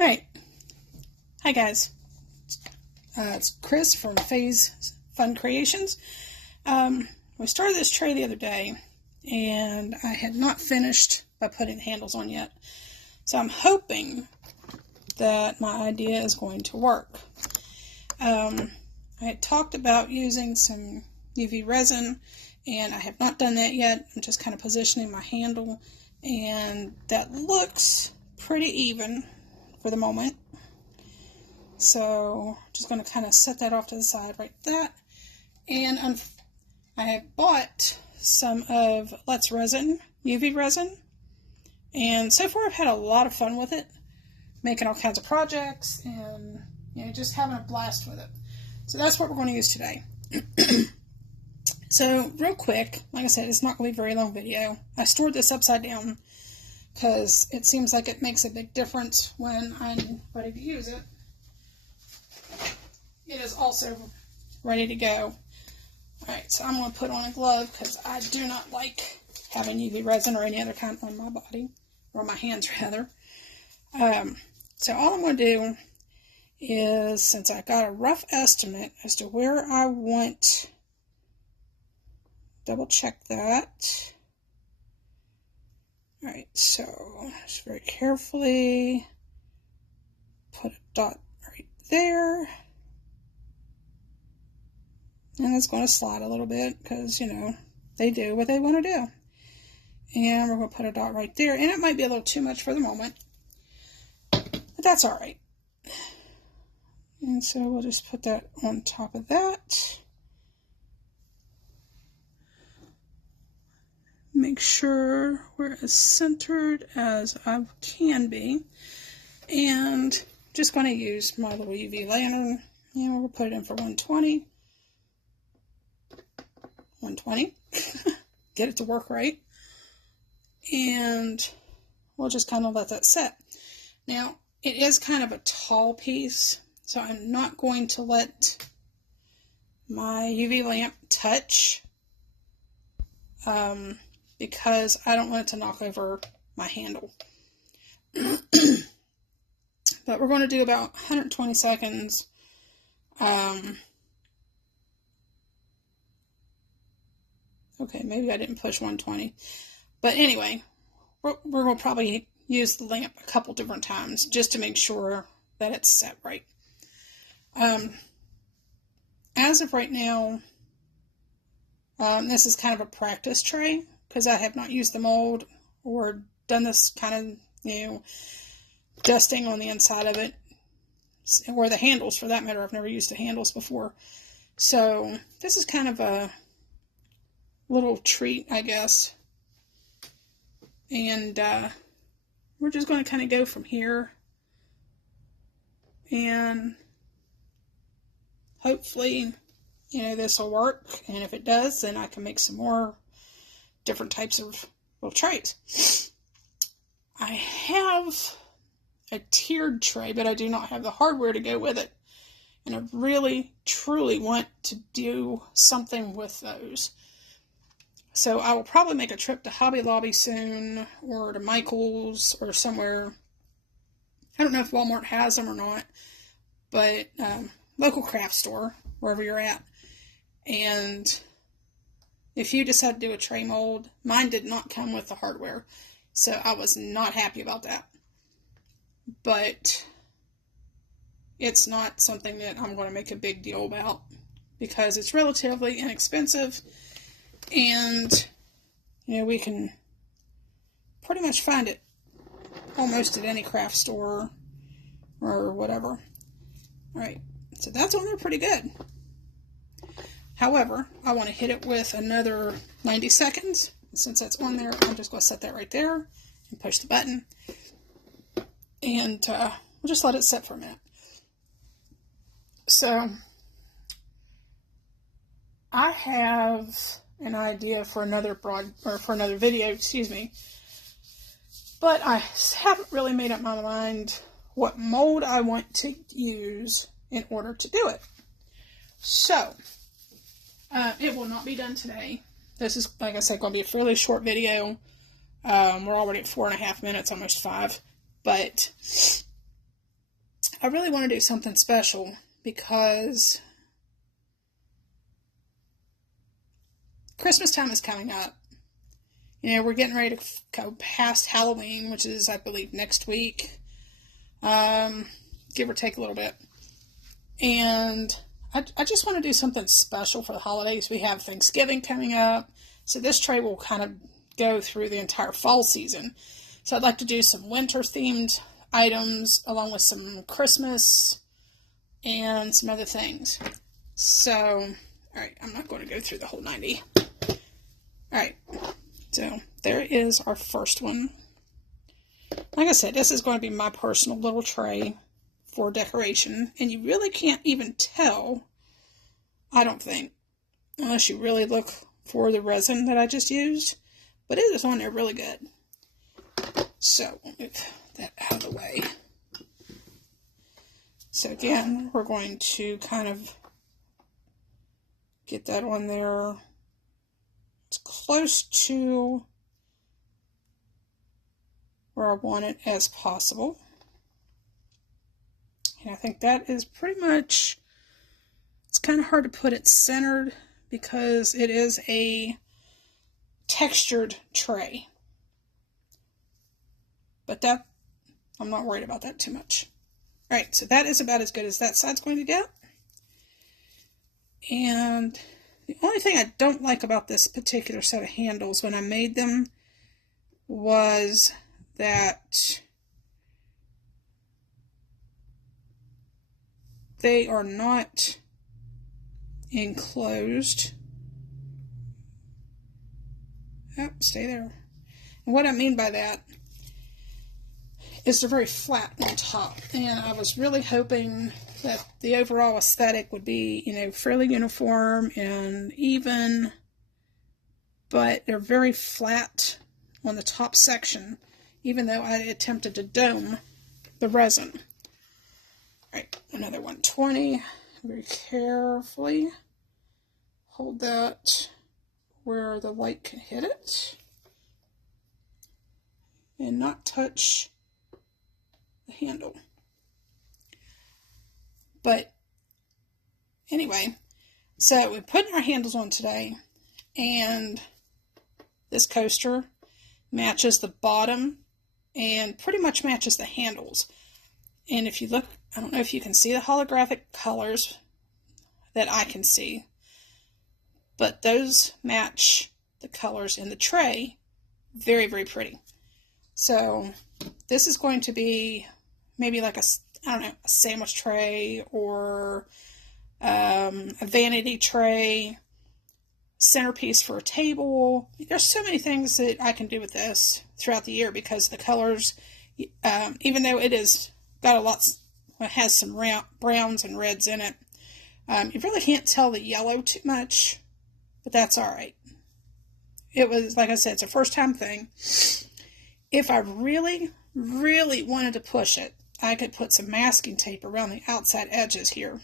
Alright, hi guys, it's Chris from Phase Fun Creations. We started this tray the other day, and I had not finished by putting the handles on yet. So I'm hoping that my idea is going to work. I had talked about using some UV resin, and I have not done that yet. I'm just kind of positioning my handle, and that looks pretty even for the moment. So just going to kind of set that off to the side like that. And I have bought some of Let's Resin, UV resin, and so far I've had a lot of fun with it, making all kinds of projects and just having a blast with it. So that's what we're going to use today. So real quick, like I said, it's not going to be a very long video. I stored this upside down because it seems like it makes a big difference when I'm ready to use it. It is also ready to go. Alright, so I'm going to put on a glove because I do not like having UV resin or any other kind on my body, or my hands rather. So all I'm going to do is, since I got a rough estimate as to where I want, double check that. Alright, so just very carefully put a dot right there. And it's going to slide a little bit because, they do what they want to do. And we're going to put a dot right there. And it might be a little too much for the moment, but that's alright. And so we'll just put that on top of that. Make sure we're as centered as I can be. And just going to use my little UV lantern. We'll put it in for 120. 120. Get it to work right. And we'll just kind of let that set. Now, it is kind of a tall piece, so I'm not going to let my UV lamp touch because I don't want it to knock over my handle. But we're going to do about 120 seconds. Okay, maybe I didn't push 120. But anyway, we're going to probably use the lamp a couple different times just to make sure that it's set right. As of right now, this is kind of a practice tray because I have not used the mold or done this kind of, dusting on the inside of it, or the handles for that matter. I've never used the handles before. So this is kind of a little treat, I guess. And we're just going to kind of go from here. And hopefully, this will work. And if it does, then I can make some more different types of little trays. I have a tiered tray, but I do not have the hardware to go with it. And I really, truly want to do something with those. So I will probably make a trip to Hobby Lobby soon, or to Michael's, or somewhere. I don't know if Walmart has them or not, but local craft store, wherever you're at. And if you decide to do a tray mold, mine did not come with the hardware, so I was not happy about that. But it's not something that I'm going to make a big deal about because it's relatively inexpensive. And, we can pretty much find it almost at any craft store or whatever. Alright, so that's on there pretty good. However, I want to hit it with another 90 seconds. Since that's on there, I'm just going to set that right there and push the button. And we'll just let it sit for a minute. So, I have an idea for another video, but I haven't really made up my mind what mold I want to use in order to do it. So, it will not be done today. This is, like I said, going to be a fairly short video. We're already at 4.5 minutes, almost 5, but I really want to do something special because Christmas time is coming up. You know, we're getting ready to go past Halloween, which is, I believe, next week. Give or take a little bit. And I just want to do something special for the holidays. We have Thanksgiving coming up. So this tray will kind of go through the entire fall season. So I'd like to do some winter-themed items along with some Christmas and some other things. So, alright, I'm not going to go through the whole 90. Alright, so there is our first one. Like I said, this is going to be my personal little tray for decoration. And you really can't even tell, I don't think, unless you really look for the resin that I just used. But it is on there really good. So, move that out of the way. So again, we're going to kind of get that on there as close to where I want it as possible. And I think that is pretty much, it's kind of hard to put it centered because it is a textured tray. But that, I'm not worried about that too much. Alright, so that is about as good as that side's going to get. And the only thing I don't like about this particular set of handles when I made them was that they are not enclosed. Oh, stay there. And what I mean by that is they're very flat on top. And I was really hoping that the overall aesthetic would be, you know, fairly uniform and even, but they're very flat on the top section, even though I attempted to dome the resin. Alright, another 120. Very carefully hold that where the light can hit it and not touch the handle. But anyway, so we're putting our handles on today, and this coaster matches the bottom and pretty much matches the handles. And if you look, I don't know if you can see the holographic colors that I can see, but those match the colors in the tray. Very, very pretty. So this is going to be maybe like a, I don't know, a sandwich tray or a vanity tray, centerpiece for a table. There's so many things that I can do with this throughout the year because the colors, even though it is got a lot, it has some browns and reds in it, you really can't tell the yellow too much, but that's alright. It was, like I said, it's a first time thing. If I really, really wanted to push it, I could put some masking tape around the outside edges here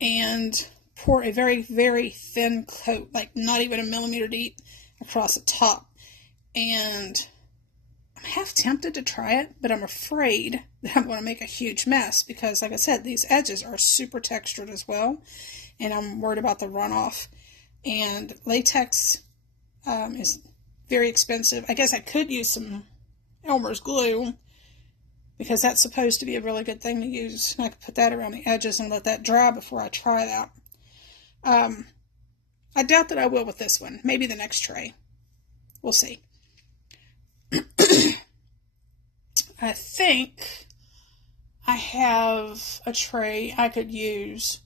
and pour a very, very thin coat, like not even a millimeter deep, across the top. And I'm half tempted to try it, but I'm afraid that I'm going to make a huge mess because, like I said, these edges are super textured as well, and I'm worried about the runoff. And latex is very expensive. I guess I could use some Elmer's glue because that's supposed to be a really good thing to use. And I could put that around the edges and let that dry before I try that. I doubt that I will with this one. Maybe the next tray. We'll see. I think I have a tray I could use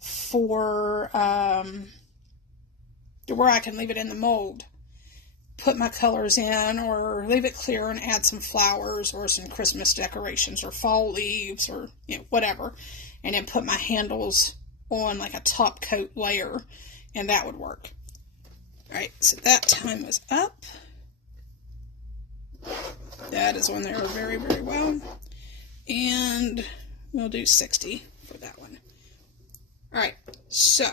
for where I can leave it in the mold, put my colors in, or leave it clear and add some flowers or some Christmas decorations or fall leaves or, you know, whatever, and then put my handles on like a top coat layer, and that would work. Alright, so that time was up. That is on there very, very well. And we'll do 60 for that one. Alright, so,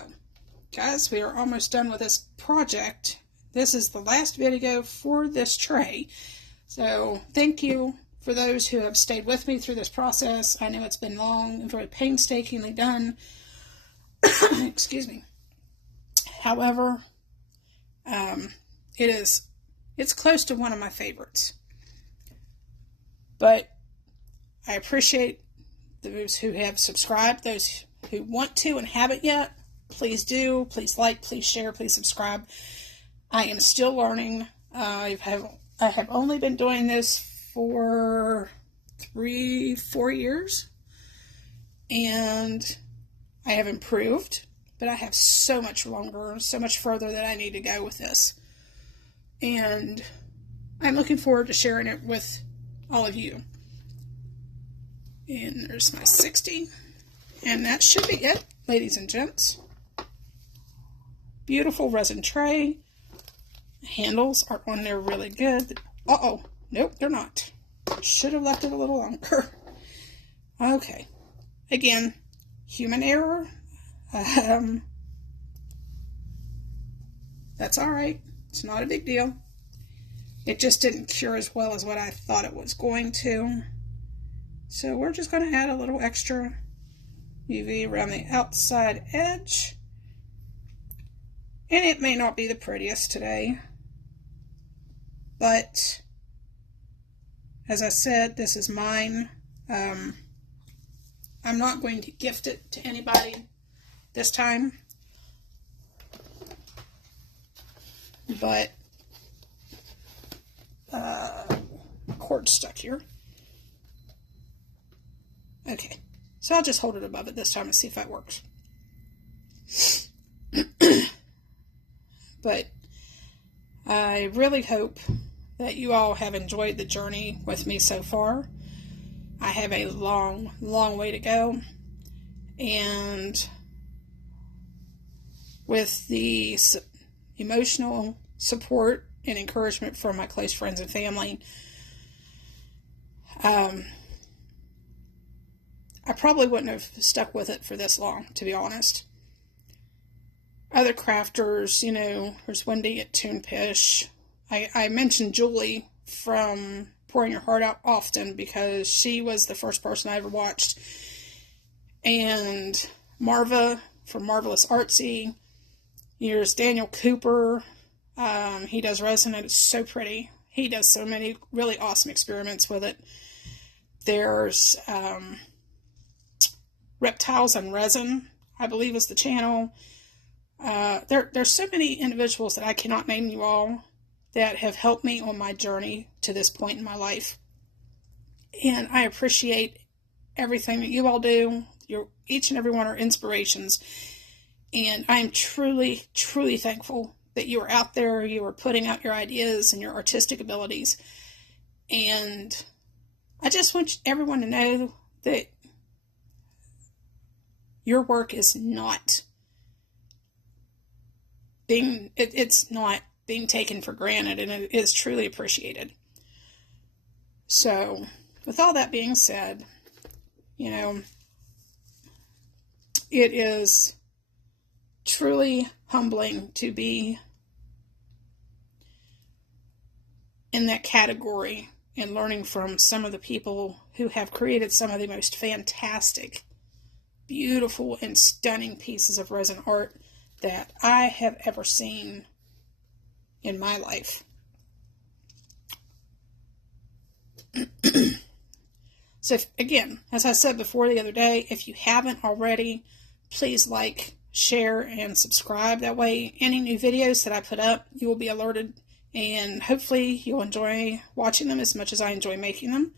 guys, we are almost done with this project. This is the last video for this tray. So, thank you for those who have stayed with me through this process. I know it's been long and very painstakingly done. Excuse me. However, it's close to one of my favorites. But I appreciate those who have subscribed, those who want to and haven't yet. Please do. Please like, please share, please subscribe. I am still learning. I have only been doing this for 3-4 years, and I have improved, but I have so much longer, so much further that I need to go with this. And I'm looking forward to sharing it with all of you. And there's my 60. And that should be it, ladies and gents. Beautiful resin tray. Handles are on there really good. Uh-oh. Nope, they're not. Should have left it a little longer. Okay. Again, human error. That's alright. It's not a big deal. It just didn't cure as well as what I thought it was going to. So we're just going to add a little extra UV around the outside edge. And it may not be the prettiest today, but as I said, this is mine. I'm not going to gift it to anybody this time, but cord's stuck here. Okay, so I'll just hold it above it this time and see if that works. But I really hope that you all have enjoyed the journey with me so far. I have a long, long way to go, and with the emotional support and encouragement from my close friends and family, I probably wouldn't have stuck with it for this long, to be honest. Other crafters, you know, there's Wendy at Toonpish. I mentioned Julie from Pouring Your Heart Out often because she was the first person I ever watched. And Marva from Marvelous Artsy. Here's Daniel Cooper. He does resin and it's so pretty. He does so many really awesome experiments with it. There's Reptiles and Resin, I believe is the channel. There's so many individuals that I cannot name you all that have helped me on my journey to this point in my life. And I appreciate everything that you all do. Each and every one are inspirations. And I am truly, truly thankful that you are out there, you are putting out your ideas and your artistic abilities. And I just want everyone to know that your work is not it's not being taken for granted, and it is truly appreciated. So, with all that being said, you know, it is truly humbling to be in that category and learning from some of the people who have created some of the most fantastic, beautiful, and stunning pieces of resin art that I have ever seen in my life. So, again, as I said before the other day, if you haven't already, please like, share, and subscribe. That way, any new videos that I put up, you will be alerted, and hopefully you'll enjoy watching them as much as I enjoy making them.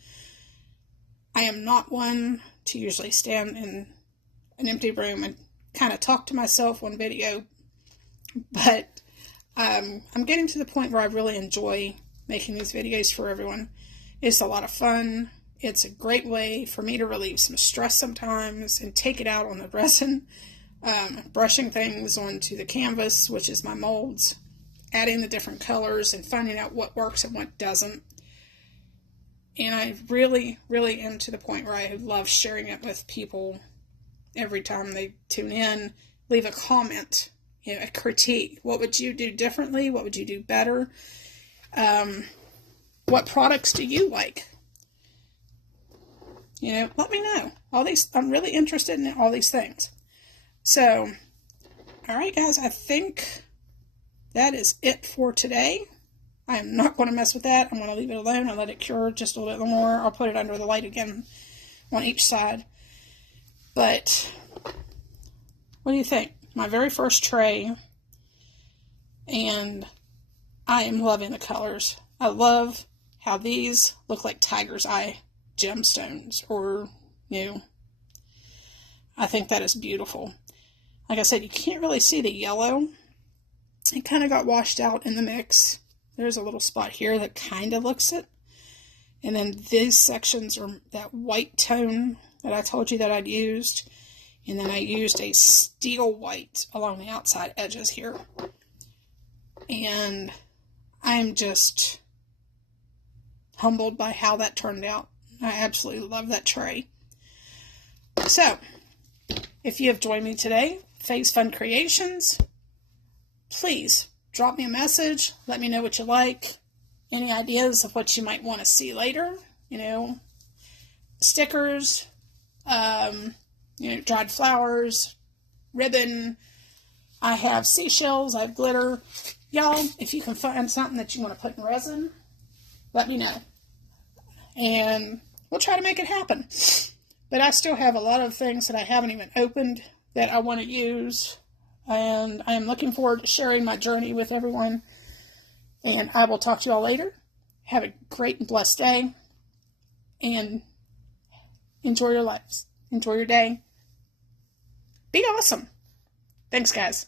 I am not one to usually stand in an empty room and kind of talk to myself on video, but I'm getting to the point where I really enjoy making these videos for everyone. It's a lot of fun. It's a great way for me to relieve some stress sometimes and take it out on the resin, brushing things onto the canvas, which is my molds, adding the different colors and finding out what works and what doesn't. And I really, really am to the point where I love sharing it with people. Every time they tune in, leave a comment, you know, a critique. What would you do differently? What would you do better? What products do you like? let me know. I'm really interested in all these things. So, all right, guys, I think that is it for today. I am not going to mess with that. I'm going to leave it alone. I'll let it cure just a little bit more. I'll put it under the light again on each side. But what do you think? My very first tray, and I am loving the colors. I love how these look like tiger's eye gemstones, or, I think that is beautiful. Like I said, you can't really see the yellow. It kind of got washed out in the mix. There's a little spot here that kind of looks it. And then these sections are that white tone that I told you that I'd used. And then I used a steel white along the outside edges here. And I'm just humbled by how that turned out. I absolutely love that tray. So, if you have joined me today, Faye's Fun Creations, please drop me a message. Let me know what you like. Any ideas of what you might want to see later. Stickers, dried flowers, ribbon. I have seashells. I have glitter. Y'all, if you can find something that you want to put in resin, let me know. And we'll try to make it happen. But I still have a lot of things that I haven't even opened that I want to use. And I am looking forward to sharing my journey with everyone. And I will talk to you all later. Have a great and blessed day. And enjoy your lives. Enjoy your day. Be awesome. Thanks, guys.